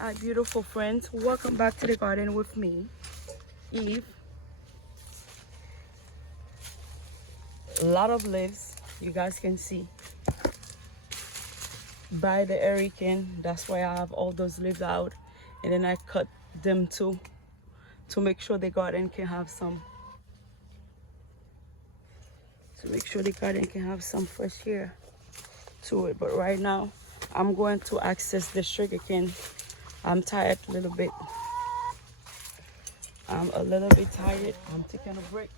Hi beautiful friends, welcome back to the garden with me, Eve. A lot of leaves, you guys can see by the hurricane. That's why I have all those leaves out, and then I cut them too to make sure the garden can have some fresh air to it. But right now I'm going to access the sugar cane. I'm tired a little bit. I'm a little bit tired. I'm taking a break.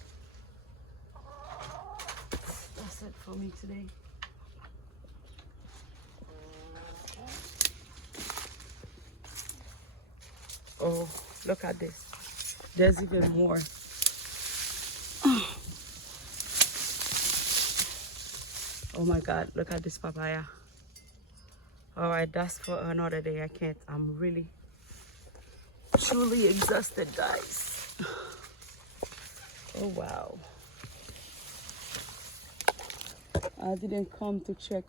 That's it for me today. Oh, look at this. There's even more. Oh my God, look at this papaya. All right, that's for another day. I'm really, truly exhausted, guys. Oh, wow. I didn't come to check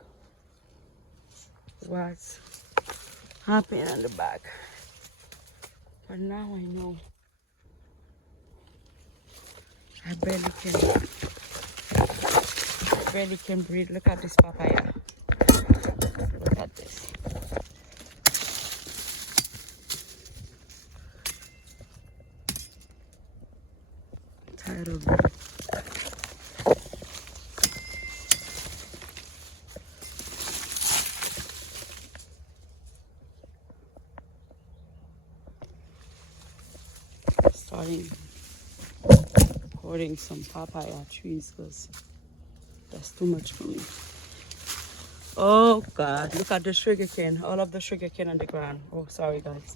what's happening in the back. But now I know. I barely can breathe. Look at this papaya. Look at this. I'm tired of it. Starting recording some papaya trees because that's too much for me. Oh God, look at the sugar cane. All of the sugar cane on the ground. Oh, sorry guys.